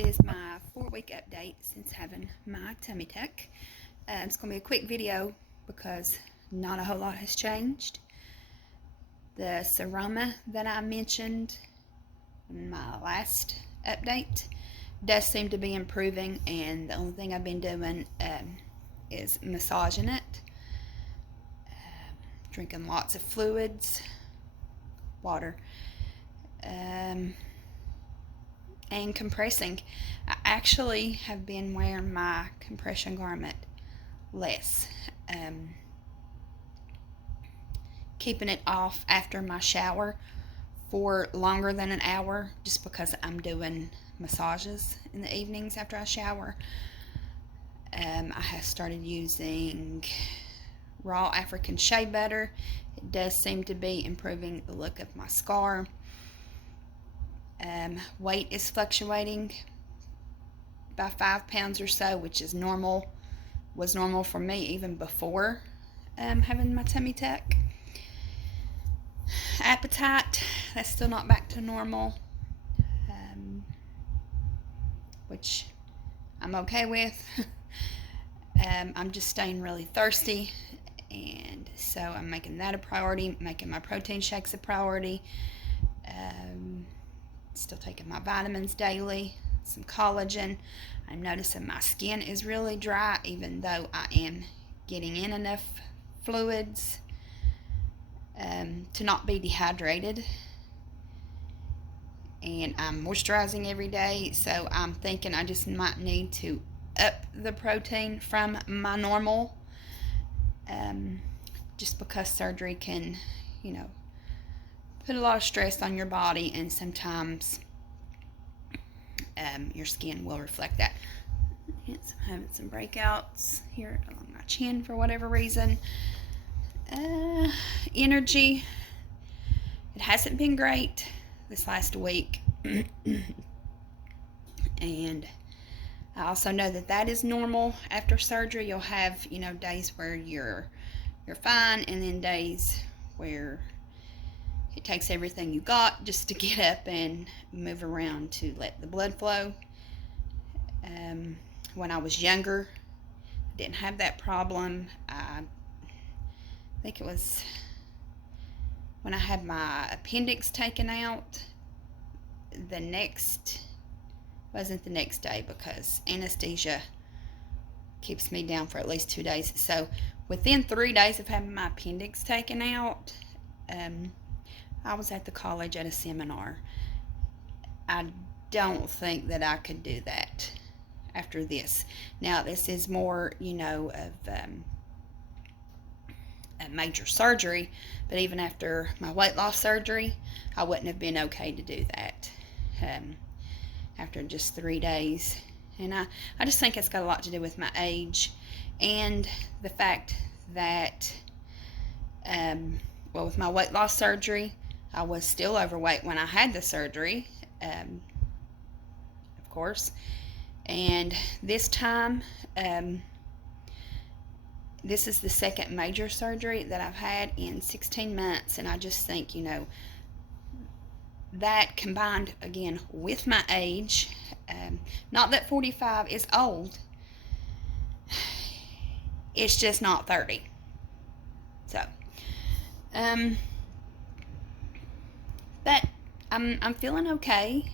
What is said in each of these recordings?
is my 4-week update since having my tummy tuck. It's going to be a quick video because not a whole lot has changed. The seroma that I mentioned in my last update does seem to be improving, and the only thing I've been doing is massaging it, drinking lots of fluids, water, and compressing. I actually have been wearing my compression garment less, keeping it off after my shower for longer than an hour, just because I'm doing massages in the evenings after I shower. I have started using raw African shea butter. It does seem to be improving the look of my scar. Weight is fluctuating by 5 pounds or so, which is normal, was normal for me even before having my tummy tuck. Appetite, that's still not back to normal, which I'm okay with. I'm just staying really thirsty, and so I'm making that a priority, making my protein shakes a priority. Still taking my vitamins daily, some collagen. I'm noticing my skin is really dry, even though I am getting in enough fluids to not be dehydrated. And I'm moisturizing every day, so I'm thinking I just might need to up the protein from my normal, just because surgery can, put a lot of stress on your body, and sometimes your skin will reflect that. Hence, I'm having some breakouts here along my chin for whatever reason. Energy, it hasn't been great this last week. And I also know that is normal after surgery. You'll have, days where you're fine, and then days where it takes everything you got just to get up and move around to let the blood flow. When I was younger, I didn't have that problem. I think it was when I had my appendix taken out. Wasn't the next day, because anesthesia keeps me down for at least 2 days. So within 3 days of having my appendix taken out, I was at the college at a seminar. I don't think that I could do that after this. Now, this is more, of a major surgery, but even after my weight loss surgery, I wouldn't have been okay to do that after just 3 days. And I just think it's got a lot to do with my age, and the fact that, with my weight loss surgery, I was still overweight when I had the surgery, of course. And this time, this is the second major surgery that I've had in 16 months. And I just think, that combined again with my age, not that 45 is old, it's just not 30. So, that I'm feeling okay.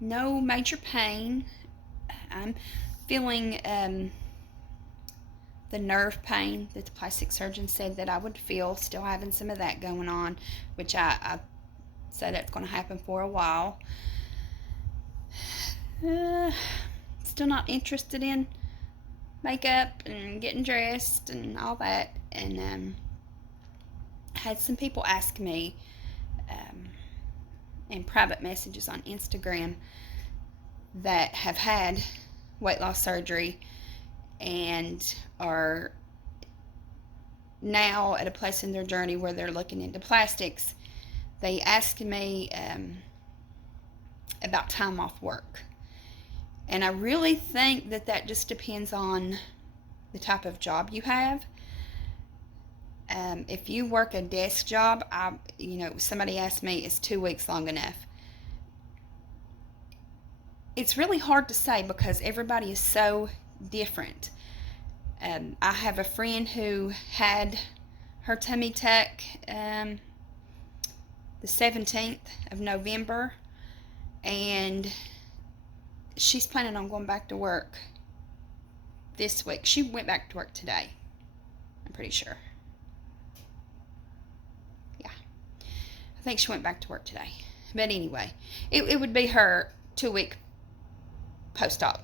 No major pain. I'm feeling the nerve pain that the plastic surgeon said that I would feel. Still having some of that going on, which I say that's going to happen for a while. Still not interested in makeup and getting dressed and all that. And had some people ask me in private messages on Instagram that have had weight loss surgery and are now at a place in their journey where they're looking into plastics. They asked me about time off work. And I really think that just depends on the type of job you have. If you work a desk job, somebody asked me, is 2 weeks long enough? it's really hard to say because everybody is so different. I have a friend who had her tummy tuck the 17th of November, and she's planning on going back to work this week. She went back to work today, I'm pretty sure. Yeah, I think she went back to work today. But anyway, it would be her 2-week post-op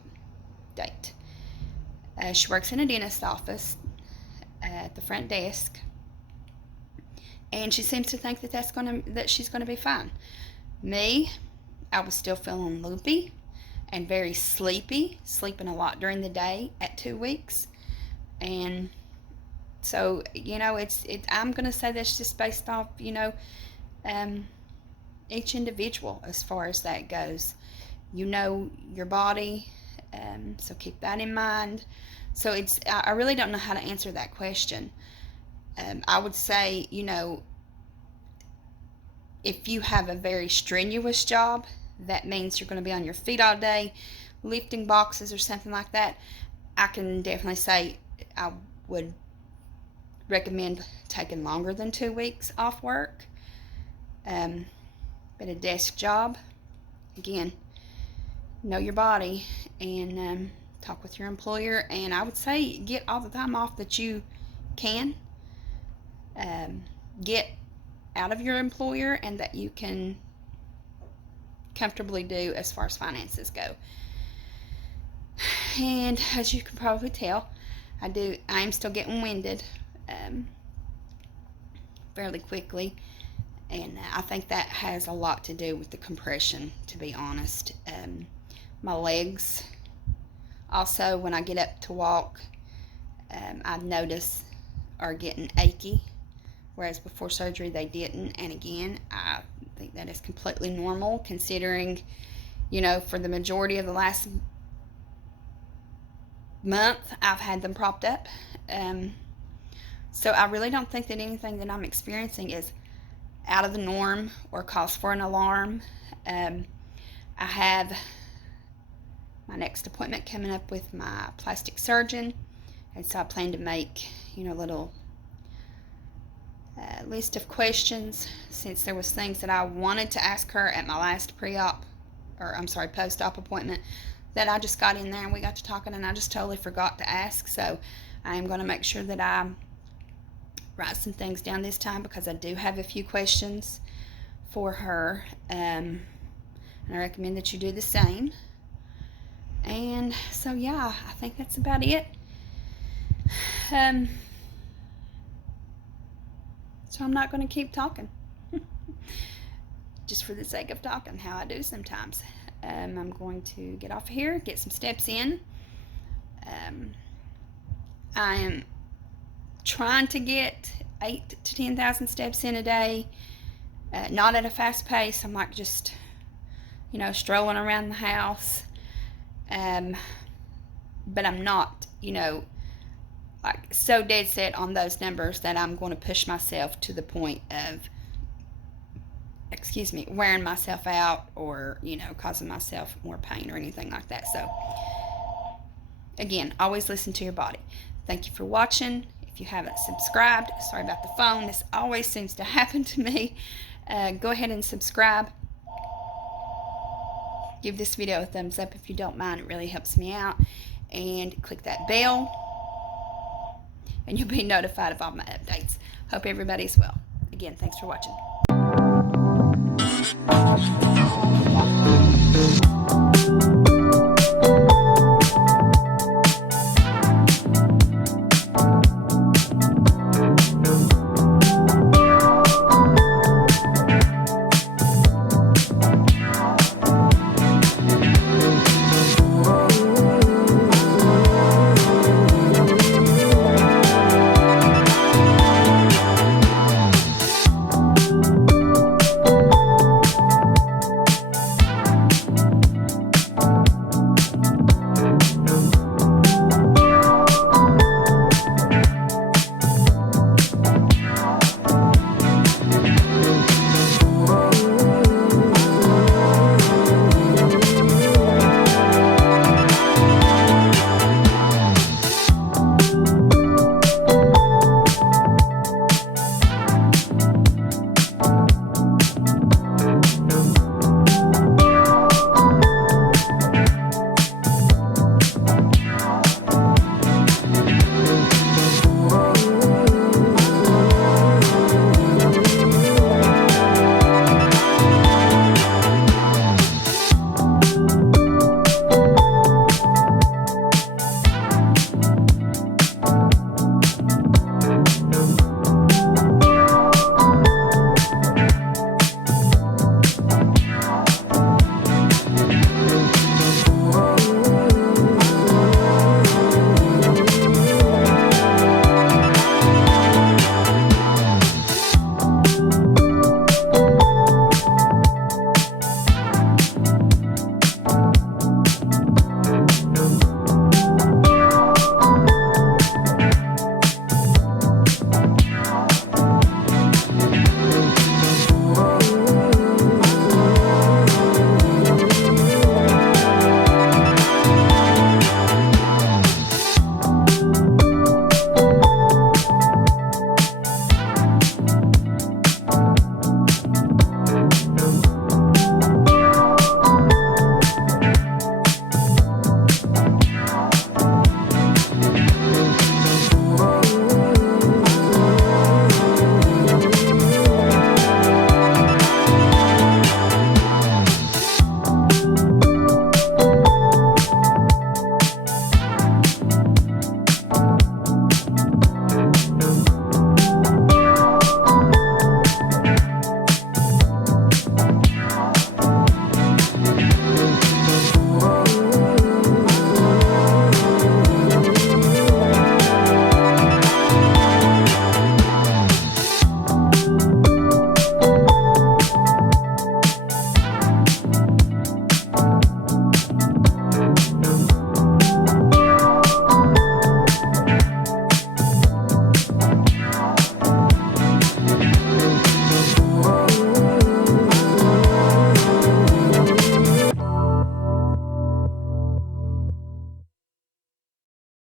date. She works in a dentist's office at the front desk, and she seems to think that she's gonna be fine. Me, I was still feeling loopy and very sleepy, sleeping a lot during the day at 2 weeks, and so I'm gonna say that's just based off each individual as far as that goes. You know your body, so keep that in mind. So I really don't know how to answer that question. I would say, if you have a very strenuous job, that means you're going to be on your feet all day, lifting boxes or something like that, I can definitely say I would recommend taking longer than 2 weeks off work. But a desk job, again, know your body and talk with your employer, and I would say get all the time off that you can get out of your employer and that you can comfortably do as far as finances go. And as you can probably tell, I am still getting winded fairly quickly, and I think that has a lot to do with the compression, to be honest. My legs also, when I get up to walk, I notice are getting achy, whereas before surgery they didn't. And again, I think that is completely normal, considering, for the majority of the last month I've had them propped up. So I really don't think that anything that I'm experiencing is out of the norm or cause for an alarm. I have my next appointment coming up with my plastic surgeon, and so I plan to make a little list of questions, since there was things that I wanted to ask her at my last post-op appointment that I just got in there and we got to talking and I just totally forgot to ask. So I'm going to make sure that I write some things down this time, because I do have a few questions for her, and I recommend that you do the same. And so yeah, I think that's about it. So I'm not going to keep talking just for the sake of talking, how I do sometimes. I'm going to get off of here, get some steps in. I am trying to get 8,000 to 10,000 steps in a day, not at a fast pace. I'm like just strolling around the house, but I'm not like so dead set on those numbers that I'm going to push myself to the point of wearing myself out or causing myself more pain or anything like that. So again, always listen to your body. Thank you for watching. If you haven't subscribed, sorry about the phone, this always seems to happen to me. Go ahead and subscribe. Give this video a thumbs up if you don't mind, it really helps me out. And click that bell and you'll be notified of all my updates. Hope everybody's well. Again, thanks for watching.